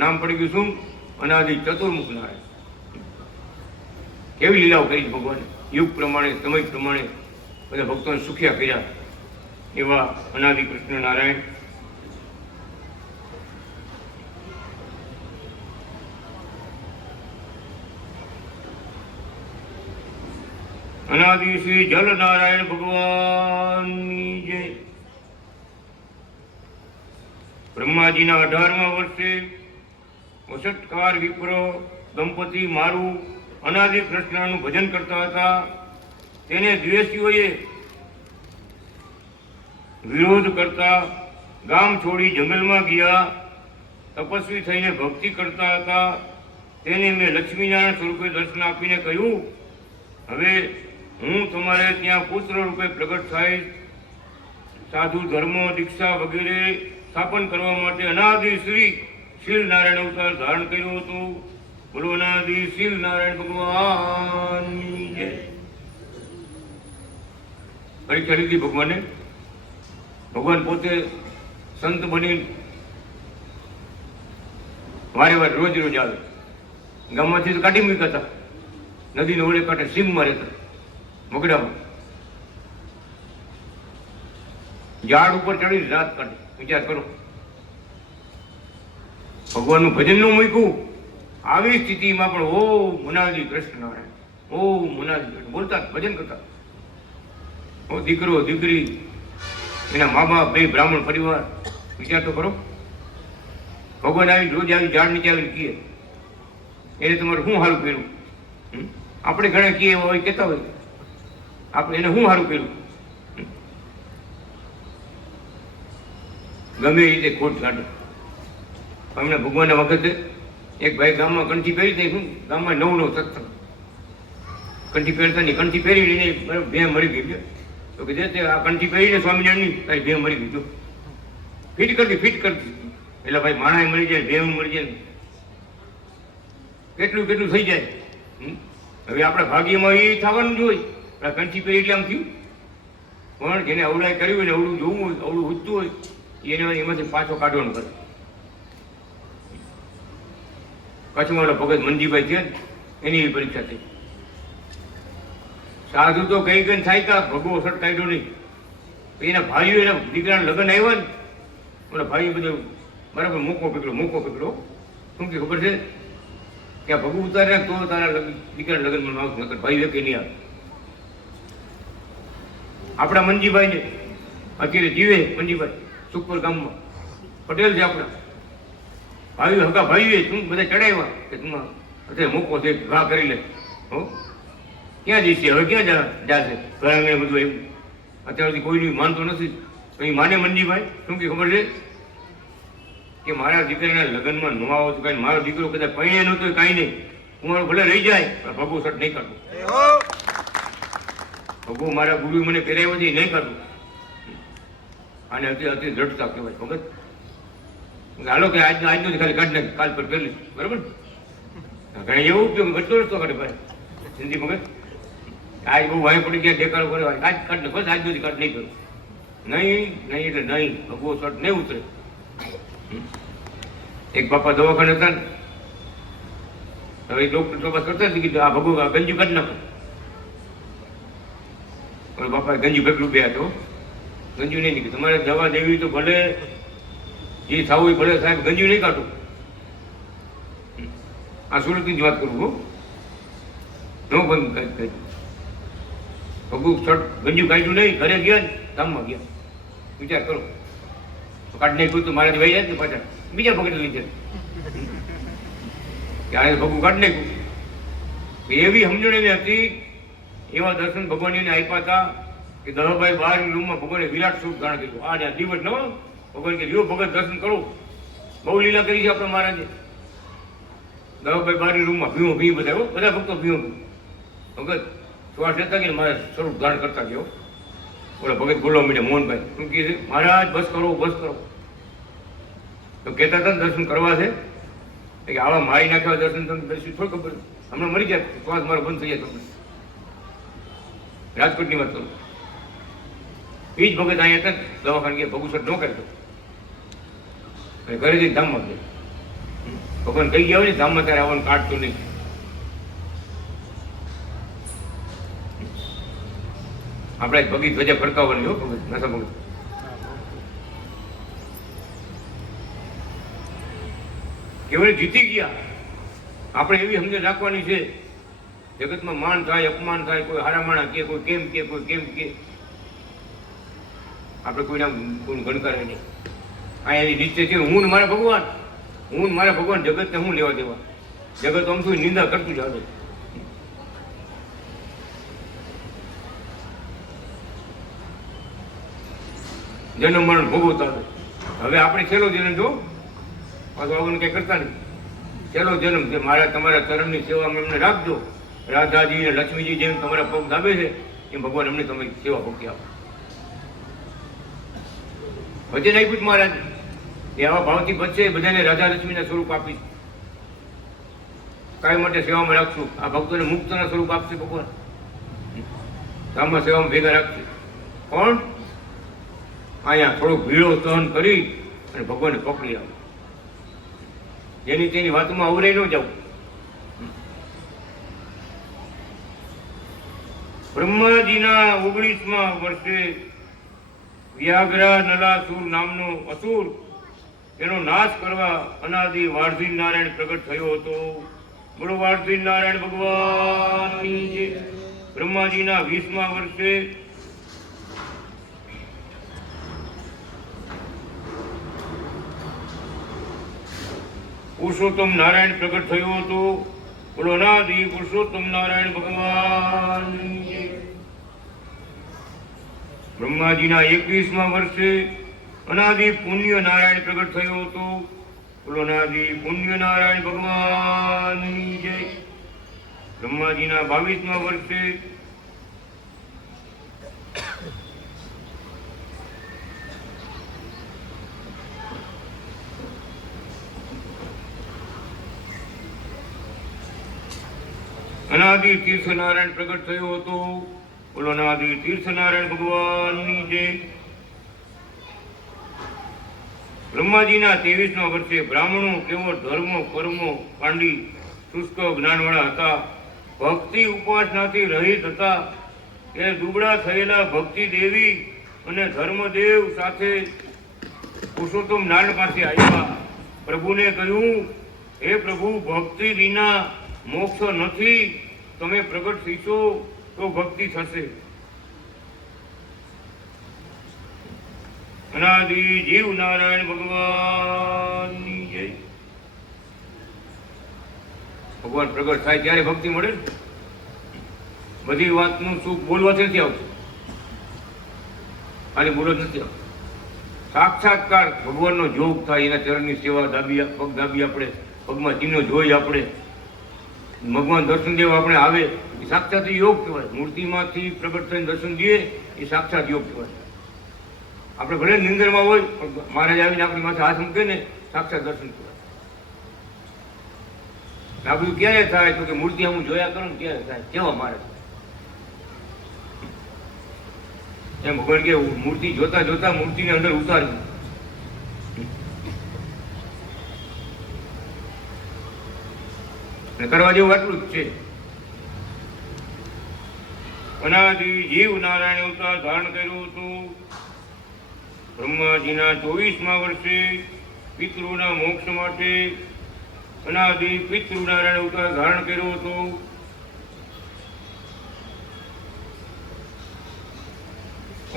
નામ પડી ગયું શું? અનાદિ ચતુર્મુખ નારાયણ. કેવી લીલાઓ કરી ભગવાને, યુગ પ્રમાણે સમય પ્રમાણે બધા ભક્તોને સુખ્યા કર્યા એવા અનાદિ કૃષ્ણ નારાયણ. અનાદિ શ્રી જલ નારાયણ ભગવાનની જય. બ્રહ્માજીના 18મા વર્ષે વસટકાર વિપ્ર દંપતી મારું અનાદિ કૃષ્ણનું ભજન કરતા હતા. તેને દ્વેષીઓએ વિરોધ કરતા ગામ છોડી જંગલમાં ગયા. તપસ્વી થઈને ભક્તિ કરતા હતા. તેને મેં લક્ષ્મીનારાયણ સ્વરૂપે દર્શન આપીને કહ્યું, હવે હું તમારે ત્યાં પુત્ર રૂપે પ્રગટ થાય, સાધુ ધર્મ દીક્ષા વગેરે સ્થાપન કરવા માટે અનાદિ શ્રી શીલ નારાયણ અવતાર ધારણ કર્યું હતું. બોલો અનાદિ શીલ નારાયણ ભગવાનની જય. પરીક્ષા લીધી ભગવાને. ભગવાન પોતે સંત બની વારે વાર રોજ રોજ આવે. ગામમાંથી તો કાઢી મૂક્યા હતા, નદીને ઓળે કાંઠે સીમમાં રહેતા, મગડામાં ઝાડ ઉપર ચડી રાત કાઢે. વિચાર કરો, ભગવાનનું ભજન નું મૂક્યું. આવી સ્થિતિમાં પણ ઓમ અનાદિ કૃષ્ણ નારાયણ, ઓમ અનાદિ કૃષ્ણ બોલતા, ભજન કરતા. ઓ દીકરો દીકરી, એના મા બાપ, બે બ્રાહ્મણ પરિવાર. વિચાર તો કરો, ભગવાન આવી રોજ આવી ઝાડ નીચે આવીને કીએ એને તમારે શું સારું કર્યું. આપણે ઘણા કીએ હોય, કહેતા હોય આપણે એને શું સારું કર્યું. ગમે એ રીતે ખોટ કાઢે. હમણાં ભગવાનના વખતે એક ભાઈ ગામમાં કંઠી પહેરી દે. શું ગામમાં નવ સત્સંગ કંઠી પહેરતા નહીં. કંઠી પહેરીને બે મરી ગઈ. તો કે જે આ કંઠી પહેરીને સ્વામિનારાયણની તારી બે મરી ગઈ. ફિટ કરતી એટલે ભાઈ માણા મળી જાય, બે મળી જાય, કેટલું કેટલું થઈ જાય. હવે આપણા ભાગ્યમાં એ થવાનું જ હોય. કંઠી પહેરી એટલે આમ થયું. પણ જેને અવડાય કર્યું હોય ને અવડું જોવું હોય, અવડું ઉઠતું હોય, એને એમાંથી પાછો કાઢવાનું કરે. કચ્છમાં ઓલા ભગત મનજીભાઈ છે ને, એની પરીક્ષા થઈ. સાધુ તો કઈ કઈ થાય કા ભગવો સટ કાઢ્યો નહીં. એના ભાઈઓ એના દીકરાના લગ્ન આવ્યા ને, ઓલા ભાઈ બધું બરાબર મોકો પકડ્યો. શું કે ખબર છે કે આ ભગવું ઉતારે તો તારા દીકરાના લગ્નમાં આવશે, નકર ભાઈ વેકે નહીં આવે. આપણા મનજીભાઈ ને અત્યારે જીવે, મનજીભાઈ સુખપુર ગામમાં પટેલ છે આપણા ભાઈઓ, હગા ભાઈઓ તું બધા ચડાવ્યા કે તું અત્યારે મોકો છે, ઘા કરી લે. હો ક્યાં જઈશે હવે, ક્યાં જાશે? ઘર આંગણે બધું એવું. અત્યાર સુધી કોઈનું માનતો નથી. તો એ માને મનજીભાઈ. શું કે ખબર છે કે મારા દીકરાના લગ્નમાં ન આવો તો કાંઈ, મારો દીકરો કદાચ પૈણે નહોતો કાંઈ નહીં, હું મારો ભલે રહી જાય પણ ભગવો સટ નહીં કાઢું. ભગવો મારા ગુરુ મને પહેરાવ્યો છે નહીં કાઢું. આને અતિ દ્રઢતા કહેવાય. ભગત હાલો કે આજનો ખાલી કાઢ નાખ, કાલ પર પહેલી બરાબર. ઘણા એવું ઉપયોગ બધો રસ્તો કાઢે ભાઈ સિંધી ભગત. આજ બહુ વાય પડી ગયા, દેખાડો કરે, આજ કાઢ ને બસ આજ સુધી કાઢ નહીં કરું. નહીં એટલે નહીં, ભગવો સટ નહીં ઉતરે. એક બાપા દવાખાને હતા ને, હવે ડોક્ટર તપાસ કરતા હતી કે આ ભગવો ગંજી કાઢ નાખો. બાપા ગંજી ભેગલું બે હતો. ગંજુ નહીં નીકળી. તમારે દવા દેવી તો ભલે જે થવું એ ભલે સાહેબ, ગંજુ નહીં કાઢું. આ સુરતની જ વાત કરું હું, ન બંધ કરી ભગવું શર્ટ ગંજુ કાઢ્યું નહીં. ઘરે ગયા ને ગામમાં ગયા. વિચાર કરો, કાઢ નાખ્યું તો મારાથી વહી જાય ને પાછા બીજા પકડી લીધે. ત્યારે ભગવું કાઢ નાખ્યું. એવી સમજણ હતી, એવા દર્શન ભગવાનને આપ્યા હતા કે દહભાઈ બહારની રૂમમાં ભગવાને વિરાટ સ્વરૂપ ધારણ કર્યું. આ જ્યાં દિવસ ન ભગવાન કે લ્યો ભગત દર્શન કરો. બહુ લીલા કરી છે આપણા મહારાજે. દહભાઈ બહારની રૂમમાં ભીવો બધા ભક્તો ભીવો ભગત શ્વાસ લેતા કે મારા સ્વરૂપ ધારણ કરતા ગયો. બોલો ભગત બોલવા માંડ્યા મોહનભાઈ. શું કહે છે? મહારાજ બસ કરો. તો કહેતા હતા ને દર્શન કરવા છે કે આવા મારી નાખ્યા દર્શન તમને દર્શન થોડું ખબર, હમણાં મરી જાય, શ્વાસ મારો બંધ થઈ જાય. તમને રાજકોટની વાત કરું, એ જ ભગત અહીંયા હતા દવાખાને ગયા, ભગુસટ ન કરતો. અને ઘરે જઈને ધામમાં ગયા. ભગવાન કહી ગયા હોય ને ધામમાં ત્યારે આવવાનું કાઢતો નહીં. આપણે ભગી ધ્વજા ફરકાવવાની હો ભગત નશા ભગત. કેવળ જીતી ગયા. આપણે એવી સમજણ રાખવાની છે, જગતમાં માન થાય અપમાન થાય, કોઈ હારા માણા કે, કોઈ કેમ કે, કોઈ કેમ કે, આપણે કોઈના કોઈ ગણકારે નહીં. આ એની નિશ્ચય છે હું ને મારા ભગવાન, હું ને મારા ભગવાન. જગતને હું લેવા દેવા? જગત આમ શું નિંદા કરતું જ આવે. જન્મ મરણ ભોગવતા આવે. હવે આપણે છેલ્લો જન્મ જો પાછું આવવાનું કઈ કરતા નહીં. છેલ્લો જન્મ છે. મારા તમારા ચરણની સેવામાં એમને રાખજો. રાધાજી અને લક્ષ્મીજી જેમ તમારા પગ દાબે છે એમ ભગવાન એમને તમારી સેવા ભક્તિ આપો. વચન આપ્યું મહારાજ એ આવા ભાવથી બચશે બધાને રાધા લક્ષ્મીના સ્વરૂપ આપીશ. કાંઈ માટે સેવામાં રાખશું. આ ભક્તોને મુક્તના સ્વરૂપ આપશે ભગવાન. ધામમાં સેવામાં ભેગા રાખશે. પણ અહીંયા થોડોક ભીડો સહન કરી અને ભગવાનને પકડી આવે. જેની તેની વાતમાં અવરાઈ ન જવું. બ્રહ્માજીના 19મા વર્ષે વ્યાઘ્રા નલાસુર નામનો અસુર એનો નાશ કરવા અનાદિ વાળધીન નારાયણ પ્રગટ થયો હતો. બોલો વાળધીન નારાયણ ભગવાનની જય. બ્રહ્માજીના 20મા વર્ષે પુરુષોત્તમ નારાયણ પ્રગટ થયો હતો. બોલો અનાદિ પુરુષોત્તમ નારાયણ ભગવાનની જય. બ્રહ્માજીના 21મા વર્ષે અનાદિ પુણ્ય નારાયણ પ્રગટ થયો હતો. બોલો અનાદિ પુણ્ય નારાયણ ભગવાનની જય. બ્રહ્માજીના 22મા વર્ષે અનાદિ તીર્થ નારાયણ પ્રગટ થયો હતો. બોલો અનાદિ તીર્થ નારાયણ ભગવાનની જય. બ્રહ્માજીના 23મા વર્ષે બ્રાહ્મણો કેવળ ધર્મ કર્મો પાંડી શુષ્ક જ્ઞાનવાળા હતા. ભક્તિ ઉપાસનાથી રહિત હતા. એ દુબળા થયેલા ભક્તિ દેવી અને ધર્મદેવ સાથે પુરુષોત્તમ નારાયણ પાસે આવ્યા. પ્રભુને કહ્યું, હે પ્રભુ, ભક્તિ વિના મોક્ષ નથી. તમે પ્રગટ થઈશો તો ભક્તિ થશે. અનાદિ જીવ નારાયણ ભગવાનની જય. ભગવાન પ્રગટ થાય ત્યારે ભક્તિ મળે. બધી વાતનું સુખ બોલવાથી નથી આવતું. ખાલી બોલો જ નથી આવતું. સાક્ષાત્કાર ભગવાનનો જોગ થાય. એના ચરણની સેવા દાબી, પગ દાબી, આપણે પગમાં ચિહ્નો જોઈ, આપણે ભગવાન દર્શન દેવા આપણે આવે એ સાક્ષાત યોગ કહેવાય. મૂર્તિમાંથી પ્રગટ થઈને દર્શન દઈએ એ સાક્ષાત યોગ કહેવાય. આપણે ભલે નિંદરમાં હોય પણ મહારાજ આવીને આપણી માથે હાથ મૂકે ને સાક્ષાત દર્શન કહેવાય. આ બધું ક્યારે થાય તો કે મૂર્તિ હું જોયા કરું ત્યારે થાય. કેવા મહારાજ એમ ભગવાન કે મૂર્તિ જોતા જોતા મૂર્તિને અંદર ઉતારી. કરવા જેવું આટલું જ છે. અનાદિ જીવ નારાયણ અવતાર ધારણ કર્યું હતું. બ્રહ્માજીના 24મા વર્ષે પિતૃના મોક્ષ માટે અનાદિ પિતૃ નારાયણ અવતાર ધારણ કર્યો હતો.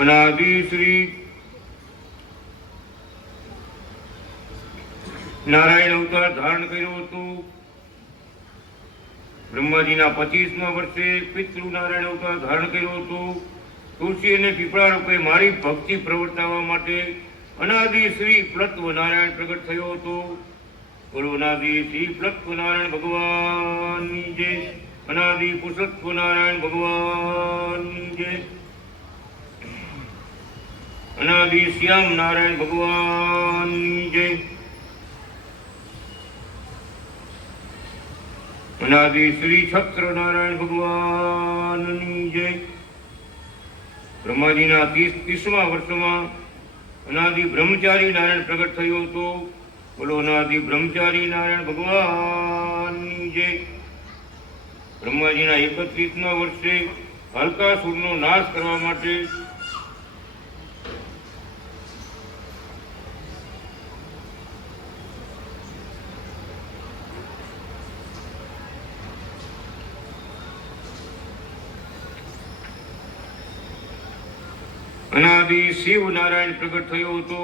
અનાદિ શ્રી નારાયણ અવતાર ધારણ કર્યો હતો. બ્રહ્માજીના 25મા વર્ષે પિતૃ નારાયણ અવતાર ધારણ કર્યો હતો. તુલસી અને પીપળા રૂપે મારી ભક્તિ પ્રવર્તાવવા માટે અનાદિ શ્રી પ્લત્વ નારાયણ પ્રગટ થયો હતો. બોલો અનાદિ શ્રી પ્લત્વ નારાયણ ભગવાનની જય. અનાદિ પુરુષોત્તમ નારાયણ ભગવાનની જય. અનાદિ શ્યામ નારાયણ ભગવાનની જય. અનાદિ શ્રી છત્ર નારાયણ ભગવાનની જય. બ્રહ્માજીના 30મા વર્ષમાં અનાદિ બ્રહ્મચારી નારાયણ પ્રગટ થયો હતો. બોલો અનાદિ બ્રહ્મચારી નારાયણ ભગવાનની જય. બ્રહ્માજીના 31મા વર્ષે હલકાસુરનો નાશ કરવા માટે અનાદિ શિવ નારાયણ પ્રગટ થયો હતો.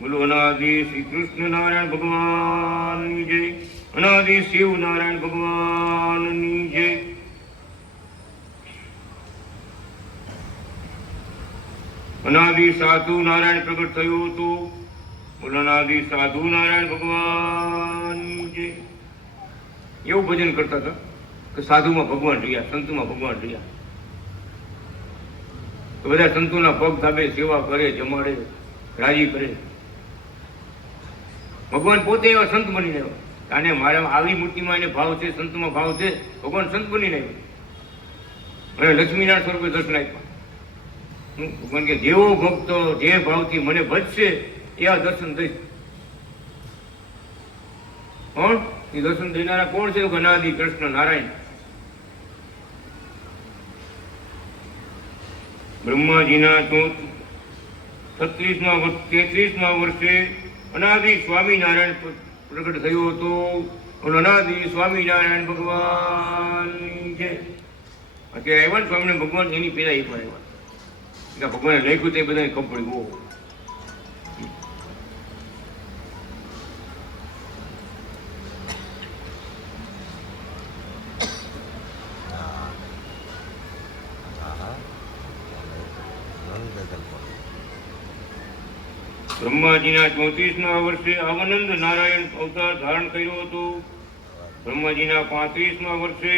બોલો અનાદિ શ્રી કૃષ્ણ નારાયણ ભગવાનની જય. અનાદિ શિવ નારાયણ ભગવાનની જય. અનાદિ સાધુ નારાયણ પ્રગટ થયો હતો. બોલો અનાદિ સાધુ નારાયણ ભગવાનની જય. એવું ભજન કરતા હતા કે સાધુમાં ભગવાન રહ્યા, સંતમાં ભગવાન રહ્યા. તો બધા સંતોના પગ ધાબે સેવા કરે, જમાડે, રાજી કરે. ભગવાન પોતે એવા સંત બનીને આવ્યા. અને મારા આવી મૂર્તિમાં એને ભાવ છે, સંતમાં ભાવ છે, ભગવાન સંત બનીને આવ્યા. અને લક્ષ્મીનારાયણ સ્વરૂપે દર્શન આપ્યા. ભગવાન કે જેવો ભક્તો જે ભાવથી મને ભજશે એવા દર્શન દઈશ. કોણ એ દર્શન દેનારા? કોણ છે? અનાદિ કૃષ્ણ નારાયણ. બ્રહ્માજીના 33મા વર્ષે અનાદિ સ્વામિનારાયણ પ્રગટ થયો હતો. અનાદિ સ્વામિનારાયણ ભગવાન છે. અત્યારે આવ્યા ને સ્વામિનારાયણ ભગવાન, એની પેલા એક વાર આવ્યા. ભગવાને લખ્યું તે બધાને ખબર પડી. બહુ બ્રહ્માજીના 34મા વર્ષે આનંદ નારાયણ અવતાર ધારણ કર્યો હતો. બ્રહ્માજીના 35મા વર્ષે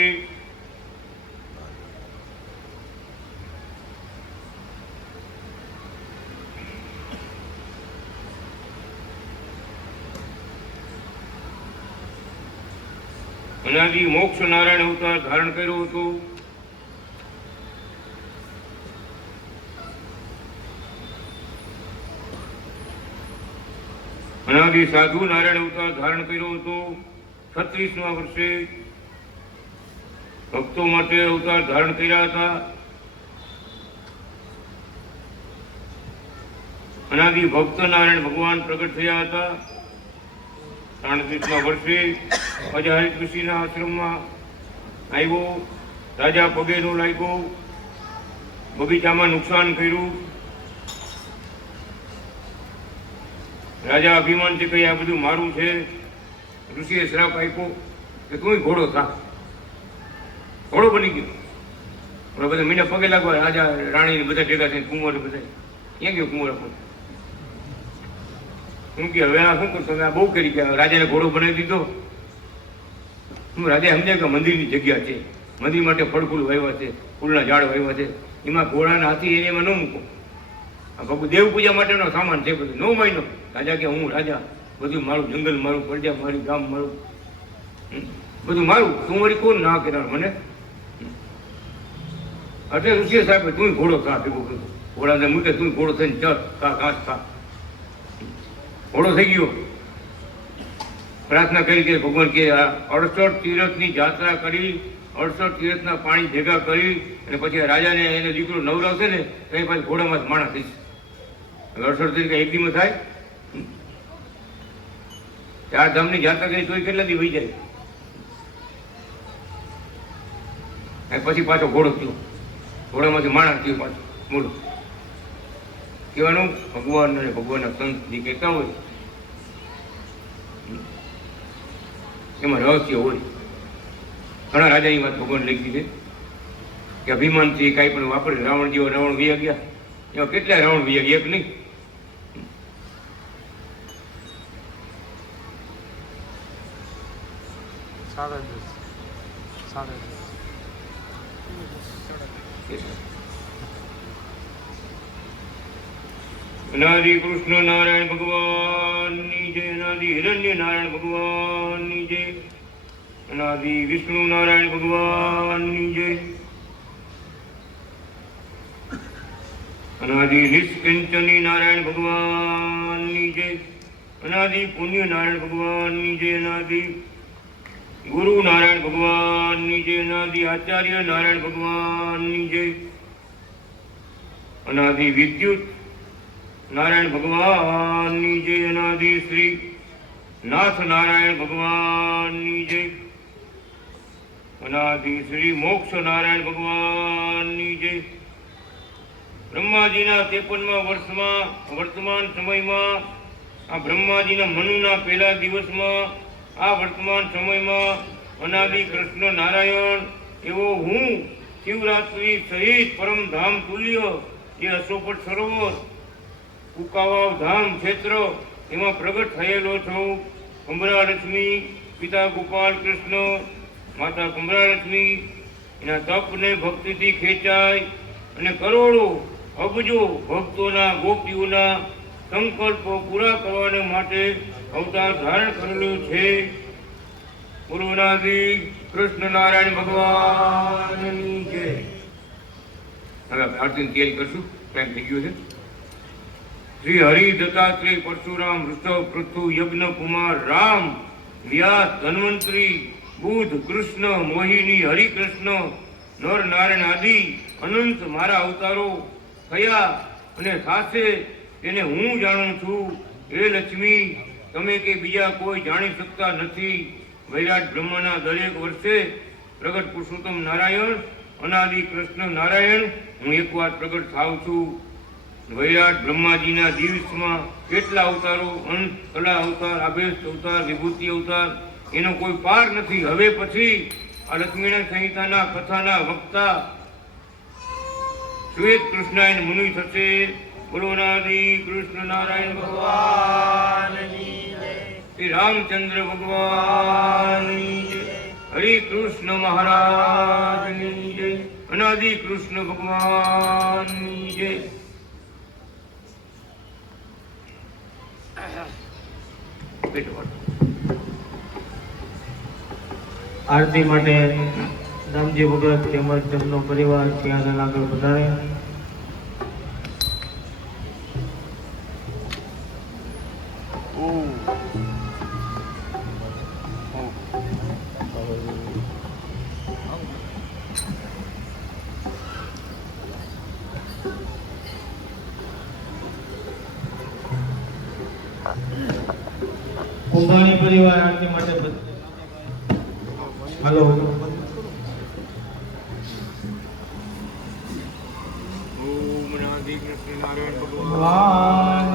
અનાદિ મોક્ષ નારાયણ અવતાર ધારણ કર્યો હતો. અનાદિ સાધુ નારાયણ અવતાર ધારણ કર્યો હતો. 36મા વર્ષે ભક્તો માટે અવતાર ધારણ કર્યા હતા. અનાદિ ભક્ત નારાયણ ભગવાન પ્રગટ થયા હતા. 37મા વર્ષે અજાહિત ઋષિના આશ્રમમાં આવ્યો. રાજા પગે નો લાગ્યો, બગીચામાં નુકસાન કર્યું. રાજા અભિમાન છે કે આ બધું મારું છે. ઋષિએ શ્રાપ આપ્યો કે તું ઘોડો થા. ઘોડો બની ગયો. બધા મીને પગે લાગવા, રાજા રાણી બધા ભેગા થઈને કુંવર બધા ક્યાં ગયો કુંવર? હું કે હવે આ શું કરશો? આ બહુ કરી ગયા. રાજાને ઘોડો બનાવી દીધો. હું રાજા સમજે કે મંદિરની જગ્યા છે, મંદિર માટે ફળ ફૂલ વાવ્યા છે, ફૂલના ઝાડ વાવ્યા છે, એમાં ઘોડાના હાથી એને એમાં ન મૂકો. આ બાબુ દેવ પૂજા માટેનો સામાન છે, બધું નો માયનો. રાજા કે હું રાજા, બધું મારું, જંગલ મારું, પ્રજા મારી, ગામ મારું, બધું મારું. તું વળી કોણ ના કહેનાર મને? એટલે ઋષિ સાહેબ તું ઘોડો થા. ભેગું કર્યું ઘોડાને મૂકે, તું ઘોડો થઈને ચર થા, ઘાસ થા. ઘોડો થઈ ગયો. પ્રાર્થના કરી કે ભગવાન કે 68 તીરથની યાત્રા કરી, 68 તીરથના પાણી ભેગા કરી અને પછી રાજાને એને દીકરો નવરાવશે ને તો એ પાછી ઘોડામાં જ માણસ થઈશ. 68 તીર્થ એક દીમાં થાય? 4 ધામની યાત્રા કરી તોય કેટલા દી વહી જાય. પછી પાછો ઘોડો થયો, ઘોડામાંથી માણસ થયો પાછો મોડો. કહેવાનું ભગવાન અને ભગવાનના સંત જે કહેતા હોય એમાં રહસ્ય હોય. ઘણા રાજાની વાત ભગવાન લખી છે કે અભિમાનથી કાંઈ પણ વાપરે. રાવણ જેવો રાવણ વૈયા ગયા, એવા કેટલા રાવણ વૈયા ગયા? એક નહીં. અનાદિ કૃષ્ણ નારાયણ ભગવાનની જય. અનાદિ હિરણ્ય નારાયણ ભગવાનની જય. અનાદિ વિષ્ણુ નારાયણ ભગવાનની જય. અનાદિ નિષ્કંચની નારાયણ ભગવાનની જય. અનાદિ પુણ્ય નારાયણ ભગવાનની જય. અનાદિ ગુરુ નારાયણ ભગવાનની જય. અનાદિ આચાર્ય નારાયણ ભગવાનની જય. અનાદિ વિદ્યુત નારાયણ ભગવાનની જય. અનાદિ શ્રી નાથ નારાયણ ભગવાનની જય. અનાદિ શ્રી મોક્ષ નારાયણ ભગવાનની જય. બ્રહ્માજીના 53મા વર્ષમાં વર્તમાન સમયમાં આ બ્રહ્માજીના મનુના પહેલા દિવસમાં આ વર્તમાન સમયમાં અનાદિ કૃષ્ણ નારાયણ એવો હું શિવરાત્રિ સહિત પરમધામ તુલ્ય એ અશોપટ સરોવર કુકાવાવ ધામ ક્ષેત્ર એમાં પ્રગટ થયેલો છું. કમરાલક્ષ્મી પિતા ગોપાલ કૃષ્ણ માતા કમરાલક્ષ્મી એના તપને ભક્તિથી ખેંચાય અને કરોડો અબજો ભક્તોના ગોપીઓના સંકલ્પો પૂરા કરવાને માટે અવતાર ધારણ કરેલો છે. ગુરુનાથી કૃષ્ણ નારાયણ ભગવાનની જય. હવે આરતીની તૈયારી કરશું. ટાઈમ થઈ ગયો છે. શ્રી હરિ દત્તાત્રેય પરશુરામ ઋષભ પૃથુ યજ્ઞ કુમાર રામ વ્યાસ ધન્વંતરી બુધ કૃષ્ણ મોહિની હરિકૃષ્ણ નર નારાયણ આદિ અનંત મારા અવતારો થયા અને સાથે તેને હું જાણું છું. હે લક્ષ્મી, તમે કે બીજા કોઈ જાણી શકતા નથી. વૈરાટ બ્રહ્મના દરેક વર્ષે પ્રગટ પુરુષોત્તમ નારાયણ અનાદિ કૃષ્ણ નારાયણ હું એકવાર પ્રગટ થાઉં છું. વૈરાટ બ્રહ્માજીના દિવસમાં કેટલા અવતારો, અંત કલા અવતાર, આભેશ અવતાર, વિભૂતિ અવતાર, એનો કોઈ પાર નથી. હવે પછી આ લક્ષ્મીનારાયણ સંહિતાના કથાના વક્તા શ્વેત કૃષ્ણાયન મુનિ થશે. બોલોનાદિ કૃષ્ણ નારાયણ ભગવાનની જય. શ્રી રામચંદ્ર ભગવાનની જય. હરિ કૃષ્ણ મહારાજની જય. અનાદિ કૃષ્ણ ભગવાનની જય. આરતી માટે રામજી ભગત તેમજ તેમનો પરિવાર ત્યાં આગળ વધારે. કુંભાણી પરિવાર આરતી માટે હાલો. ઓમ અનાદિ કૃષ્ણ નારાયણ ભગવાન.